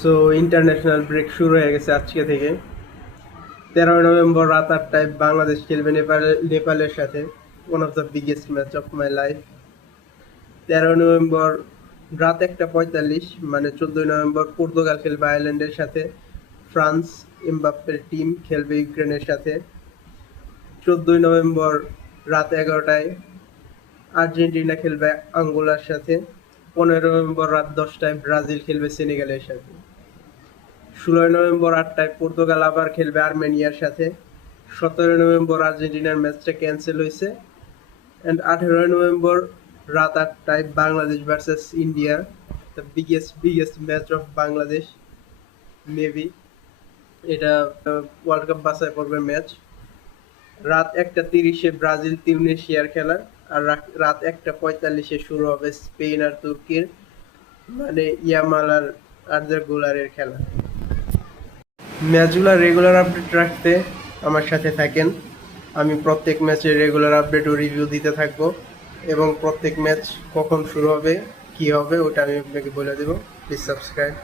So international break শুরু হয়ে গেছে আজকে থেকে। 13 নভেম্বর রাত 8টায় বাংলাদেশ খেলবে নেপালের সাথে। One of the biggest match of my life. 13 November রাত 1:45 মানে 14 নভেম্বর পর্তুগাল খেলবে আয়ারল্যান্ডের সাথে। ফ্রান্স এমবাপ্পের টিম খেলবে ইউক্রেনের সাথে। 14 নভেম্বর রাত 11টায় আর্জেন্টিনা খেলবে আঙ্গোলার সাথে। 15 নভেম্বর রাত 10টায় ব্রাজিল খেলবে সেনেগালের সাথে। 16 নভেম্বর 8টায় পর্তুগাল আবার খেলবে আর্মেনিয়ার সাথে। 17 নভেম্বর আর্জেন্টিনার ম্যাচটা ক্যান্সেল হয়েছে। অ্যান্ড 18 নভেম্বর রাত 8টায় Bangladesh versus India, the biggest match of Bangladesh maybe. এটা ওয়ার্ল্ড কাপ বাছাই পর্বের ম্যাচ। রাত 1:30-এ ব্রাজিল তিউনিসিয়ার খেলা। আর রাত 1:45-এ শুরু হবে স্পেন আর তুর্কির, মানে ইয়ামাল আর আর্দা গুলারের খেলা। ম্যাচগুলোর রেগুলার আপডেট রাখতে আমার সাথে থাকেন। আমি প্রত্যেক ম্যাচের রেগুলার আপডেট ও রিভিউ দিতে থাকবো, এবং প্রত্যেক ম্যাচ কখন শুরু হবে, কি হবে, ওটা আমি আপনাকে বলে দেবো। Please subscribe.